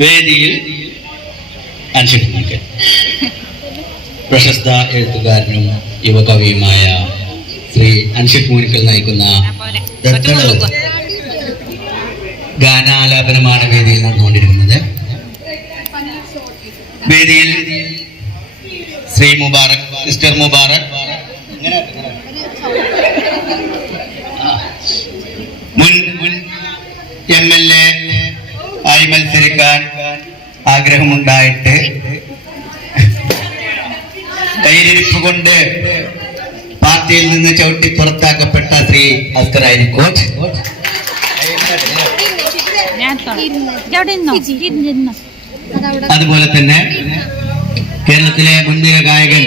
വേദിയിൽ അനുഷ്ഠിക്കുന്നത് പ്രശസ്ത എഴുത്തുകാരനും യുവകവിയുമായ ശ്രീ അൻഷിത് മൂനിക്കൽ നയിക്കുന്ന ഗാനാലാപനമാണ് വേദിയിൽ നടന്നുകൊണ്ടിരിക്കുന്നത്. വേദിയിൽ ശ്രീ മുബാറക്, മിസ്റ്റർ മുബാറക് മുൻ MLA ആയി മത്സരിക്കാൻ ആഗ്രഹമുണ്ടായിട്ട് കയ്യിലിരിപ്പ് കൊണ്ട് പാർട്ടിയിൽ നിന്ന് ചവിട്ടി പുറത്താക്കപ്പെട്ട ശ്രീ അസ്കർ അരീക്കോട്, അതുപോലെ തന്നെ കേരളത്തിലെ മുൻനിര ഗായകൻ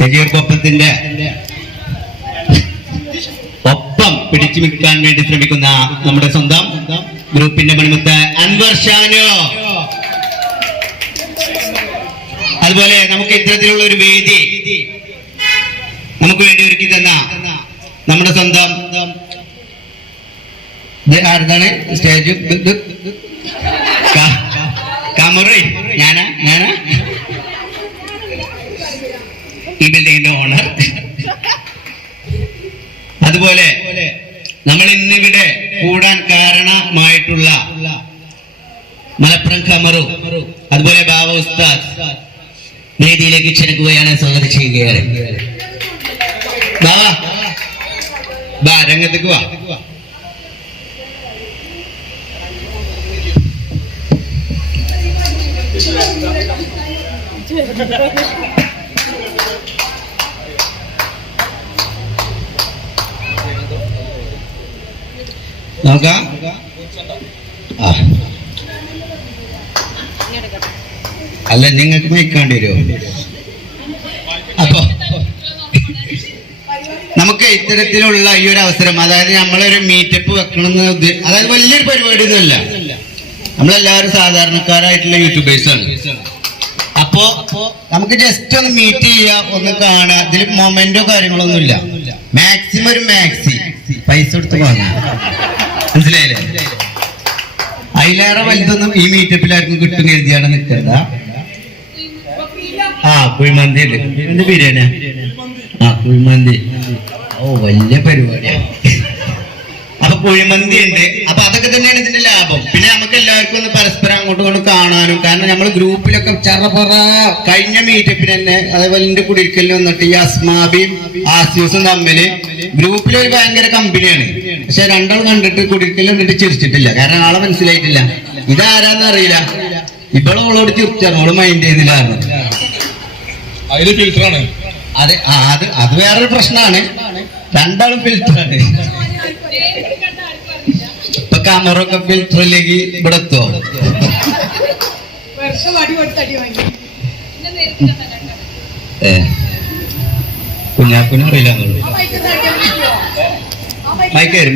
സജീർക്കൊപ്പത്തിന്റെ ഒപ്പം പിടിച്ചു നിൽക്കാൻ വേണ്ടി ശ്രമിക്കുന്ന നമ്മുടെ സ്വന്തം ഗ്രൂപ്പിന്റെ മണിമുത്ത് അൻവർ ഷാനോ, അതുപോലെ നമുക്ക് ഇത്തരത്തിലുള്ള ഒരു വേദി നമുക്ക് വേണ്ടി ഒരുക്കി തന്ന നമ്മുടെ സ്വന്തം ആർക്കാണ് സ്റ്റേജ് കാമറി ഞാനാ ഈ ബിൽഡിങ്ങിന്റെ ഓണർ. അതുപോലെ നമ്മൾ ഇന്നിവിടെ കൂടാൻ കാരണമായിട്ടുള്ള മലപ്പുറം കമറു, അതുപോലെ ബാബ ഉസ്താദ് വേദിയിലേക്ക് ക്ഷണിക്കുകയാണ്, സ്വാഗതം ചെയ്യുകയാണ്. ബാ രംഗത്തേക്ക് വാ. നോക്കാം. അല്ല നിങ്ങൾക്ക് മൈക്കാണ്ടി വരുമോ? അപ്പോ നമുക്ക് ഇത്തരത്തിലുള്ള ഈ ഒരു അവസരം, അതായത് നമ്മളൊരു മീറ്റപ്പ് വെക്കണമെന്ന് അതായത് വലിയൊരു പരിപാടി ഒന്നുമല്ല, നമ്മളെല്ലാവരും സാധാരണക്കാരായിട്ടുള്ള യൂട്യൂബേഴ്സാണ്. അപ്പോ നമുക്ക് ജസ്റ്റ് ഒന്ന് മീറ്റ് ചെയ്യാം, ഒന്ന് കാണാം. ഇതിൽ മൊമെന്റോ കാര്യങ്ങളൊന്നുമില്ല. മാക്സിമം ഒരു മാക്സി പൈസ കൊടുത്ത് വാങ്ങാം, മനസ്സിലായില്ലേ? അതിലേറെ വലുതൊന്നും ഈ മീറ്റപ്പിൽ ആർക്കും കിട്ടും കരുതിയാണ് നിൽക്കണ്ട. കുഴിമന്തി ഉണ്ട്, എന്ത് ബിരിയാണിയാ? കുഴിമന്തി. ഓ വലിയ പരിപാടിയാണ്. അപ്പൊ കുഴിമന്തി ഉണ്ട്. അപ്പൊ അതൊക്കെ തന്നെയാണ് ഇതിന്റെ ലാഭം. പിന്നെ നമുക്ക് എല്ലാവർക്കും ഒന്ന് പരസ്പരം അങ്ങോട്ടും ഇങ്ങോട്ടും കാണാനും, കാരണം നമ്മൾ ഗ്രൂപ്പിലൊക്കെ ചറപറ കഴിഞ്ഞ മീറ്റപ്പിന് തന്നെ, അതേപോലെ എന്റെ കുടിയിരിക്കലിന് വന്നിട്ട് ഈ അസ്മാബിയും ആസ്യൂസും തമ്മില് ഗ്രൂപ്പിലൊരു ഭയങ്കര കമ്പനിയാണ്. പക്ഷെ രണ്ടാൾ കണ്ടിട്ട് കുടിയിരിക്കലിൽ വന്നിട്ട് ചിരിച്ചിട്ടില്ല, കാരണം ആളെ മനസ്സിലായിട്ടില്ല. ഇതാരാന്ന് അറിയില്ല. ഇവളോളോട് ചിരിച്ചാണ്, ഓള് മൈൻഡ് ചെയ്തില്ലായിരുന്നു. അതെ, അത് വേറൊരു പ്രശ്നമാണ്. രണ്ടാളും ഫിൽറ്ററാണ്. ഇപ്പൊ ക്യാമറൊക്കെ ഫിൽറ്ററിലേക്ക് ഇവിടെ എത്തുവോ? കുഞ്ഞാക്കുനും അറിയില്ല. മൈക്കേര്.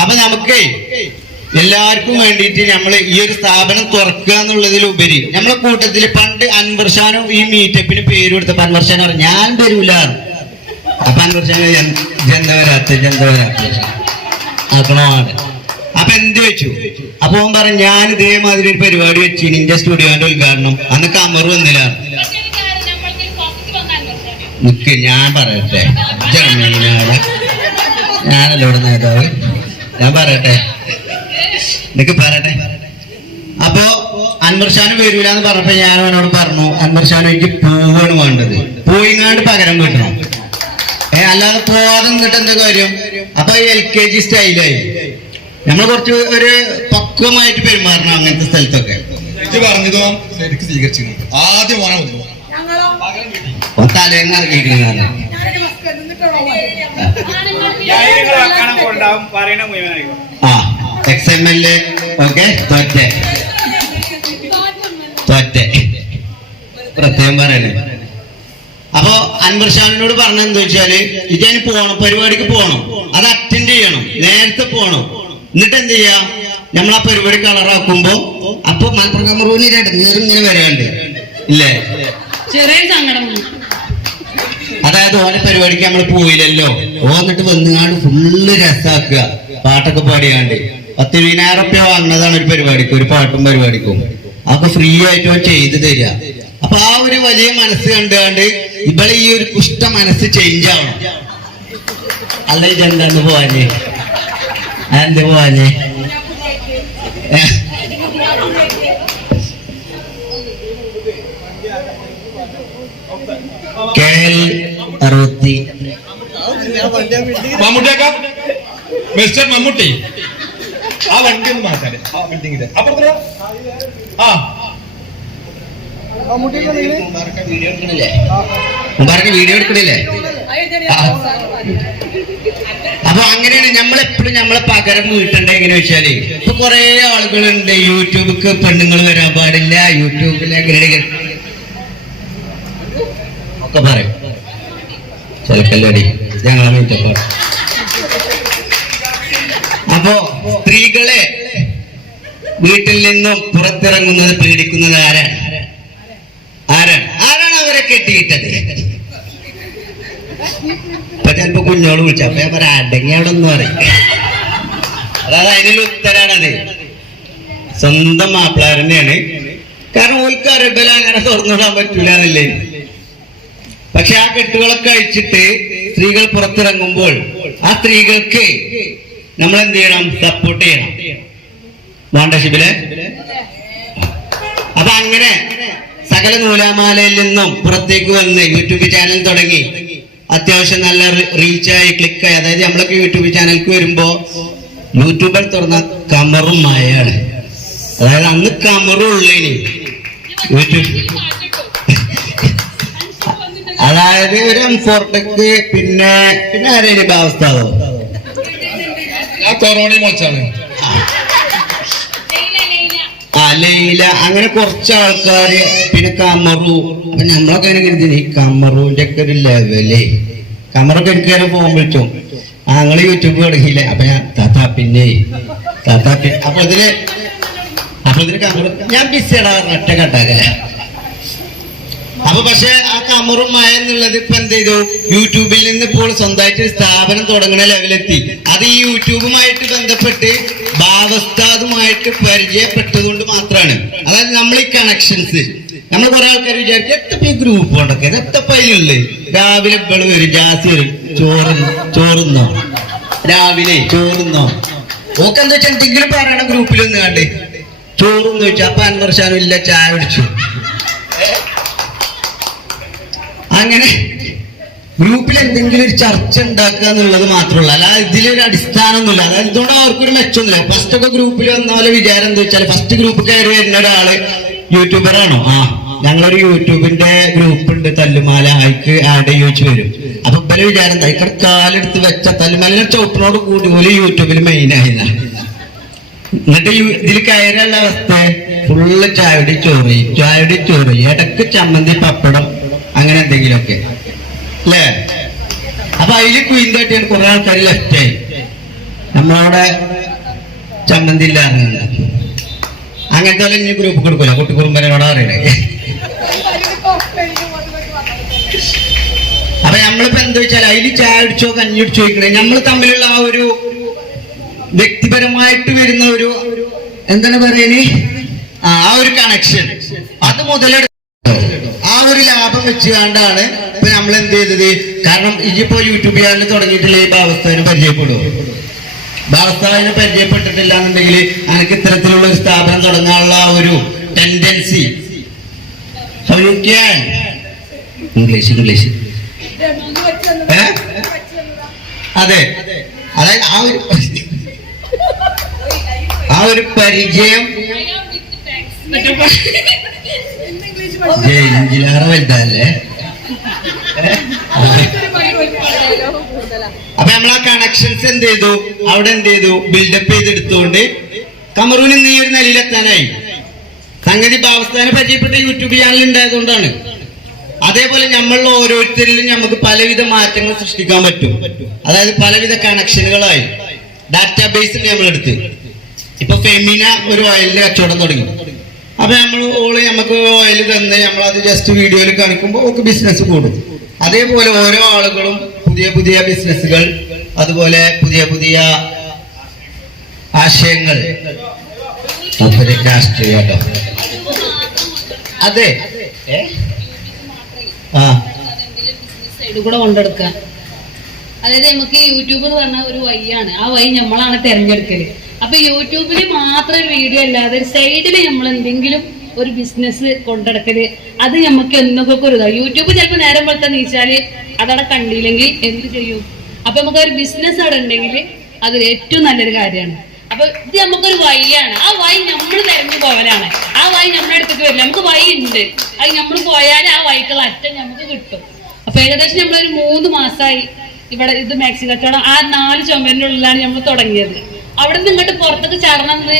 അപ്പൊ നമുക്ക് എല്ലാവർക്കും വേണ്ടിയിട്ട് നമ്മൾ ഈ ഒരു സ്ഥാപനം തുറക്കുക എന്നുള്ളതിലുപരി നമ്മളെ കൂട്ടത്തില് പണ്ട് അൻവർ ഷാനും ഈ മീറ്റപ്പിന് പേര് കൊടുത്തപ്പോ അൻവർ ഷാൻ പറഞ്ഞു ഞാൻ തരൂല. അപ്പൊ അൻവർ ഷാൻ ജന്തവരാത്ത ആക്കണമാണ്. അപ്പൊ എന്ത് വെച്ചു? അപ്പൊ അവൻ പറഞ്ഞു ഞാൻ ഇതേമാതിരി ഒരു പരിപാടി വെച്ചു നിന്റെ സ്റ്റുഡിയോന്റെ ഉദ്ഘാടനം. അന്ന് കമർ വന്നില്ല. നിക്ക് ഞാൻ പറയട്ടെ, ഞാനല്ലോ ഇവിടെ നേതാവ്, ഞാൻ പറയട്ടെ, നിനക്ക് പറയട്ടെ. അപ്പോ അൻവർ ഷാന് വരൂല എന്ന് പറഞ്ഞപ്പോ ഞാൻ അവനോട് പറഞ്ഞു, അൻവർ ഷാൻ എനിക്ക് പൂവാണ് വേണ്ടത്, പോയിങ്ങാണ്ട് പകരം കിട്ടണം, അല്ലാതെ പോവാതെ നിന്നിട്ട് എന്താ കാര്യം? അപ്പൊ LKG സ്റ്റൈലായി നമ്മൾ കുറച്ച് ഒരു പക്വമായിട്ട് പെരുമാറണം അങ്ങനത്തെ സ്ഥലത്തൊക്കെ. പറഞ്ഞതോ ശരിക്കും സ്വീകരിച്ചു. ആദ്യം തലേന്ന് ഇറങ്ങിയിരിക്കുന്നതാണ്. XMLA ഓക്കെ തോറ്റെ പ്രത്യേകം പറയണേ. അപ്പൊ അൻവർ ഷാനിനോട് പറഞ്ഞെന്താ വെച്ചാല് ഇതിന് പോണം, പരിപാടിക്ക് പോണം, അത് അറ്റൻഡ് ചെയ്യണം, നേരത്തെ പോണം. എന്നിട്ട് എന്ത് ചെയ്യാ, നമ്മൾ ആ പരിപാടി കളറാക്കുമ്പോ അപ്പൊ മലപ്പുറം കമറൂന് ഇങ്ങനെ വരാണ്ട് ഇല്ലേ, ചെറിയ സങ്കടം. അതായത് ഓരോ പരിപാടിക്ക് നമ്മൾ പോയില്ലല്ലോ, ഓന്നിട്ട് വന്നുകാണ്ട് ഫുള്ള് രസാക്കുക, പാട്ടൊക്കെ പാടിയാണ്ട് 10,000 വാങ്ങുന്നതാണ് ഒരു പരിപാടിക്ക്, ഒരു പാട്ടും പരിപാടിക്കും. അപ്പൊ ഫ്രീ ആയിട്ട് ചെയ്തു തരിക. അപ്പൊ ആ ഒരു വലിയ മനസ്സ് കണ്ടുകൊണ്ട് ഇവിടെ ഈ ഒരു കുഷ്ഠ മനസ്സ് ചേഞ്ച് ആവണം. അല്ല ഇതെന്താന്ന് പോവാഞ്ഞേ? എന്ത് പോവാഞ്ഞേ? മമ്മൂട്ടിയൊക്കെ മിസ്റ്റർ മമ്മൂട്ടി ആ വണ്ടി ഒന്ന് മാറ്റാതെ ആ ബിൽഡിങ്ങിന്റെ അപ്പുറത്ത് ആ വീഡിയോ എടുക്കണില്ലേ? അപ്പൊ അങ്ങനെയാണ് നമ്മളെപ്പോഴും നമ്മളെ പകരം വീട്ടണ്ട. എങ്ങനെ വെച്ചാല് ഇപ്പൊ കുറെ ആളുകളുണ്ട് യൂട്യൂബിക്ക് പെണ്ണുങ്ങൾ വരാൻ പാടില്ല, യൂട്യൂബിൽ എങ്ങനെ ഒക്കെ പറയും. ചിലക്കല്ലടി ഞങ്ങളെ മീറ്റപ്പാട്. അപ്പോ സ്ത്രീകളെ വീട്ടിൽ നിന്നും പുറത്തിറങ്ങുന്നത് പേടിക്കുന്നത് ആരാണ്? അവരെ കെട്ടിയിട്ടത്? ഇപ്പൊ ചിലപ്പോ കുഞ്ഞോട് വിളിച്ചപ്പോ ഞാൻ പറയാം അടങ്ങി അവിടെ ഒന്നും പറയും. അതായത് അതിനുള്ള ഉത്തരാണത്. സ്വന്തം മാപ്പിളാർ തന്നെയാണ്. കാരണം ഓൾക്ക് അറബല അങ്ങനെ തുറന്നുവിടാൻ പറ്റൂല എന്നല്ലേ. പക്ഷെ ആ കെട്ടുകളൊക്കെ അഴിച്ചിട്ട് സ്ത്രീകൾ പുറത്തിറങ്ങുമ്പോൾ ആ സ്ത്രീകൾക്ക് നമ്മൾ എന്ത് ചെയ്യണം? സപ്പോർട്ട് ചെയ്യണം. വേണ്ട ഷിബിലെ? അപ്പൊ അങ്ങനെ സകല നൂലാമാലയിൽ നിന്നും പുറത്തേക്ക് വന്ന് യൂട്യൂബ് ചാനൽ തുടങ്ങി അത്യാവശ്യം നല്ല റീച്ചായി ക്ലിക്കായി. അതായത് നമ്മളൊക്കെ യൂട്യൂബ് ചാനലിലേക്ക് വരുമ്പോ യൂട്യൂബിൽ തുറന്ന കമറും മായാണ്. അതായത് അന്ന് കമറും ഉള്ളേനി യൂട്യൂബ്. അതായത് ഒരു M4 പിന്നെ ആരെയും അവസ്ഥാവോ ആ കൊറോണ മോച്ചാണ്. ലൈല, അങ്ങനെ കുറച്ച് ആൾക്കാര്. പിന്നെ കമറു. അപ്പൊ നമ്മളൊക്കെ അങ്ങനെ കരുതി ഈ കമറുവിന്റെ ഒക്കെ ഒരു ലെവല്. കമറൊക്കെ എനിക്ക് ഫോൺ വിളിച്ചു, ഞങ്ങള് യൂട്യൂബ് തുടങ്ങിയില്ലേ? അപ്പൊ ഞാൻ പിന്നെ അപ്പൊ ഇതിന് കമറു ഞാൻ ബിസിയാടാ ഒറ്റ കട്ടാക്കല. അപ്പൊ പക്ഷെ ആ കമറും മായ എന്നുള്ളത് ഇപ്പൊ എന്ത് ചെയ്തു? യൂട്യൂബിൽ നിന്ന് ഇപ്പോൾ സ്വന്തമായിട്ട് സ്ഥാപനം തുടങ്ങുന്ന ലെവലെത്തി. അത് ഈ യൂട്യൂബുമായിട്ട് ബന്ധപ്പെട്ട് ഭാവസ്ഥാതുമായിട്ട് പരിചയപ്പെട്ടതുകൊണ്ട് മാത്രമാണ്. അതായത് നമ്മൾ ഈ കണക്ഷൻസ് നമ്മൾ കുറെ ആൾക്കാർ വിചാരിക്കും എത്തപ്പോ ഈ ഗ്രൂപ്പ് കൊണ്ടൊക്കെ എത്തപ്പയിലുള്ളത്. രാവിലെ ഇപ്പോഴും വരും, ജാസ് വരും, ചോറുന്നോ രാവിലെ ചോറുന്നോ. ഓക്കെ എന്താ വെച്ചാൽ എന്തെങ്കിലും പറയണ ഗ്രൂപ്പിൽ ഒന്ന് കണ്ട് ചോറുന്ന് ചോദിച്ചു. അപ്പൊ അൻവർഷാനും ഇല്ല, ചായ പിടിച്ചു. അങ്ങനെ ഗ്രൂപ്പിൽ എന്തെങ്കിലും ഒരു ചർച്ച ഉണ്ടാക്കുക എന്നുള്ളത് മാത്രമല്ല, അല്ലാതെ ഇതിലൊരു അടിസ്ഥാനമൊന്നുമില്ല. അതായത് ഇതുകൊണ്ട് അവർക്കൊരു മെച്ചമൊന്നുമില്ല. ഫസ്റ്റ് ഒക്കെ ഗ്രൂപ്പിൽ വന്നാലും വിചാരം എന്താ വെച്ചാൽ ഫസ്റ്റ് ഗ്രൂപ്പ് കയറി വരുന്ന ഒരാള് യൂട്യൂബറാണോ? ഞങ്ങളൊരു യൂട്യൂബിന്റെ ഗ്രൂപ്പ് ഉണ്ട് തല്ലുമാല, അയക്ക് ആഡ് ചോദിച്ചു വരും. അപ്പൊ പല വിചാരം എന്താ ഇവിടെ കാലെടുത്ത് വെച്ച തല്ലുമാലിനെ ചവിട്ടിനോട് കൂടി പോലെ യൂട്യൂബിൽ മെയിൻ ആയില്ല. എന്നിട്ട് ഇതിൽ കയറുള്ള അവസ്ഥ ഫുള്ള് ചായടി ചോറ്, ഇടക്ക് ചമ്മന്തി പപ്പടം അങ്ങനെ എന്തെങ്കിലുമൊക്കെ അല്ലേ? അപ്പൊ അതില് ക്വീൻ തട്ടിയാണ് കുറെ ആൾക്കാർ ലെഫ്റ്റായി. നമ്മളവിടെ ചമ്മന്തി ഇല്ലാറുണ്ട്. അങ്ങനത്തെ ഇനി ഗ്രൂപ്പ് കൊടുക്കൂല, കുട്ടിക്കുറുമ്പനോടാ പറയണേ. അപ്പൊ നമ്മളിപ്പോ എന്താ വെച്ചാൽ അതിൽ ചായ അടിച്ചോ കഞ്ഞി അടിച്ചോ ചോദിക്കണേ നമ്മൾ തമ്മിലുള്ള ആ ഒരു വ്യക്തിപരമായിട്ട് വരുന്ന ഒരു എന്താണ് പറയുന്നേ ആ ഒരു കണക്ഷൻ അത് മുതലെടുത്ത് ആ ഒരു ലാഭം വെച്ചുകൊണ്ടാണ് ഇപ്പൊ നമ്മൾ എന്ത് ചെയ്തത്. കാരണം ഇതിപ്പോ യൂട്യൂബ് ചാനൽ തുടങ്ങിയിട്ടുള്ള ഈ ഭാവസ്ഥാവിന് പരിചയപ്പെടുമോ? ഭാവസ്ഥാവിനെ പരിചയപ്പെട്ടിട്ടില്ല എന്നുണ്ടെങ്കിൽ എനിക്ക് ഇത്തരത്തിലുള്ള ഒരു സ്ഥാപനം തുടങ്ങാനുള്ള ഒരു ടെൻഡൻസി ഇംഗ്ലീഷ് അതെ. അതായത് ആ ഒരു പരിചയം ജയിലിലേറെ വലുതല്ലേ. അപ്പൊ നമ്മൾ ആ കണക്ഷൻസ് എന്ത് ചെയ്തു, അവിടെ എന്ത് ചെയ്തു, ബിൽഡപ്പ് ചെയ്തെടുത്തുകൊണ്ട് കമറൂന് ഇന്ന് ഈ ഒരു നിലയിലെത്താനായി. സംഗതി ഭാവസ്ഥാനെ പരിചയപ്പെട്ട യൂട്യൂബ് ചാനൽ ഉണ്ടായതുകൊണ്ടാണ്. അതേപോലെ നമ്മളിൽ ഓരോരുത്തരിലും നമുക്ക് പലവിധ മാറ്റങ്ങൾ സൃഷ്ടിക്കാൻ പറ്റും. അതായത് പലവിധ കണക്ഷനുകളായി ഡാറ്റാബേസിൽ നമ്മളെടുത്ത് ഇപ്പൊ ഫെമിന ഒരു ഓയിലിന്റെ കച്ചവടം തുടങ്ങി. അപ്പൊ നമുക്ക് ഓയിൽ തന്ന് നമ്മളത് ജസ്റ്റ് വീഡിയോയിൽ കാണിക്കുമ്പോൾ ഒക്കെ ബിസിനസ് കൂടും. അതേപോലെ ഓരോ ആളുകളും പുതിയ പുതിയ ബിസിനസ്സുകൾ അതുപോലെ പുതിയ പുതിയ ആശയങ്ങൾ മൂപ്പര് രാഷ്ട്രീയ കേട്ടോ. അതെ ആ സൈഡ് കൂടെ കൊണ്ടെടുക്കുക. അതായത് നമുക്ക് യൂട്യൂബ് എന്ന് പറഞ്ഞ ഒരു വഴിയാണ്. ആ വഴി നമ്മളാണ് തെരഞ്ഞെടുക്കല്. അപ്പൊ യൂട്യൂബിൽ മാത്രം ഒരു വീഡിയോ അല്ലാതെ സൈഡിൽ നമ്മൾ എന്തെങ്കിലും ഒരു ബിസിനസ് കൊണ്ടെടുക്കല്, അത് നമുക്ക് എന്നൊക്കെ ഒരു ഇതാണ്. യൂട്യൂബ് ചിലപ്പോൾ നേരം പോലത്തെ നീച്ചാല് അതവിടെ കണ്ടില്ലെങ്കിൽ എന്ത് ചെയ്യും? അപ്പൊ നമുക്ക് ഒരു ബിസിനസ് അവിടെ ഉണ്ടെങ്കിൽ അത് ഏറ്റവും നല്ലൊരു കാര്യമാണ്. അപ്പൊ ഇത് നമുക്കൊരു വഴിയാണ്. ആ വഴി നമ്മൾ തെരഞ്ഞു പോകലാണ്. ആ വഴി നമ്മുടെ അടുത്തേക്ക് വരില്ല. നമുക്ക് വഴി ഉണ്ട്, അത് നമ്മൾ പോയാൽ ആ വഴിക്കുള്ള അറ്റം നമുക്ക് കിട്ടും. അപ്പൊ ഏകദേശം നമ്മളൊരു 3 മാസമായി ഇവിടെ ഇത് മാക്സി കച്ചവടം. ആ 4 ചുമരിനുള്ളിലാണ് നമ്മൾ തുടങ്ങിയത്. അവിടെ നിന്ന് ഇങ്ങോട്ട് പുറത്തേക്ക് ചടണമെന്ന്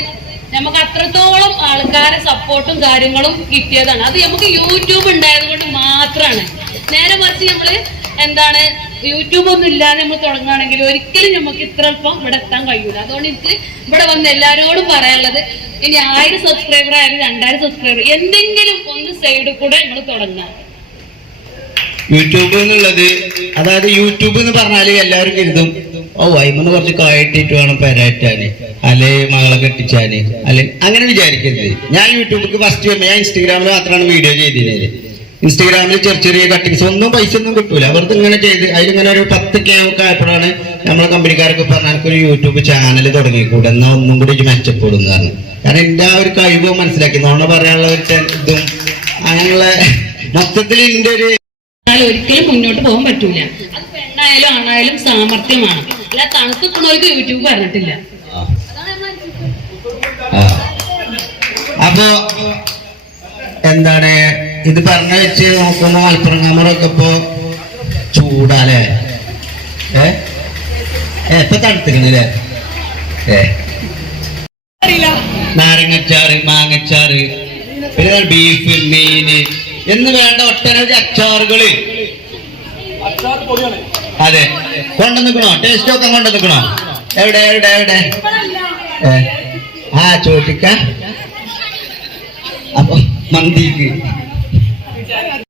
നമുക്ക് അത്രത്തോളം ആൾക്കാരെ സപ്പോർട്ടും കാര്യങ്ങളും കിട്ടിയതാണ്. അത് നമുക്ക് യൂട്യൂബ് ഉണ്ടായത് കൊണ്ട് മാത്രമാണ്. നേരെ മറിച്ച് നമ്മള് എന്താണ് യൂട്യൂബ് ഒന്നും ഇല്ലാതെ നമ്മൾ തുടങ്ങുകയാണെങ്കിൽ ഒരിക്കലും നമുക്ക് ഇത്ര എളുപ്പം ഇവിടെ എത്താൻ കഴിയൂല. അതുകൊണ്ട് എനിക്ക് ഇവിടെ വന്ന് എല്ലാവരോടും പറയാനുള്ളത്, ഇനി 1000 സബ്സ്ക്രൈബർ ആയാലും 2000 സബ്സ്ക്രൈബർ എന്തെങ്കിലും ഒന്ന് സൈഡിൽ കൂടെ നമ്മൾ തുടങ്ങാം. യൂട്യൂബ് എന്നുള്ളത്, അതായത് യൂട്യൂബ് എന്ന് പറഞ്ഞാല് എല്ലാവരും കരുതും ഓ അയിമന്ന് കുറച്ച് കായിട്ടിട്ട് വേണം പെരറ്റാന്, അല്ലെ മകളെ കെട്ടിച്ചാന്, അല്ലെ അങ്ങനെ വിചാരിക്കരുത്. ഞാൻ യൂട്യൂബിലേക്ക് ഫസ്റ്റ് ഞാൻ ഇൻസ്റ്റഗ്രാമിൽ മാത്രമാണ് വീഡിയോ ചെയ്തിരുന്നത്. ഇൻസ്റ്റഗ്രാമിൽ ചെറിയ ചെറിയ കട്ടിങ്സ്, ഒന്നും പൈസ ഒന്നും കിട്ടൂല, അവർക്ക് ഇങ്ങനെ ചെയ്ത് അതിലിങ്ങനെ ഒരു 10K ഒക്കെ ആയപ്പോഴാണ് നമ്മളെ കമ്പനിക്കാർക്ക് പറഞ്ഞാൽ എനിക്കൊരു യൂട്യൂബ് ചാനൽ തുടങ്ങിക്കൂടെ, എന്നാൽ ഒന്നും കൂടി മെച്ചപ്പെടും കാരണം എന്റെ ആ ഒരു കഴിവ് മനസ്സിലാക്കി നോണ പറയാനുള്ള ഒരു ഇതും അങ്ങനെയുള്ള മൊത്തത്തിൽ എന്റെ ഒരു ഒരിക്കലും മുന്നോട്ട് പോകാൻ പറ്റൂല. അത് പെണ്ണായാലും ആണായാലും സാമർത്ഥ്യമാണ്. അല്ല തണുത്തുക്കണവർക്ക് യൂട്യൂബ് പറഞ്ഞിട്ടില്ല. അപ്പൊ എന്താണ് ഇത് പറഞ്ഞ വെച്ച് നോക്കുമ്പോ മലപ്പുറങ്ങാമറൊക്കെ ഇപ്പൊ ചൂടാലേ? ഇപ്പൊ തണുത്തിക്കണല്ലേ? നാരങ്ങച്ചാറ്, മാങ്ങച്ചാറ്, പിന്നെ ബീഫ്, മീന് എന്ന് വേണ്ട ഒട്ടനവധി അച്ചാറുകള്. അതെ, കൊണ്ടുവന്നിക്കണോ? ടേസ്റ്റ് ഒക്കെ കൊണ്ടുവന്നിക്കണോ? എവിടെ എവിടെ എവിടെ? ആ ചോട്ടിക്ക. അപ്പൊ മന്തിക്ക്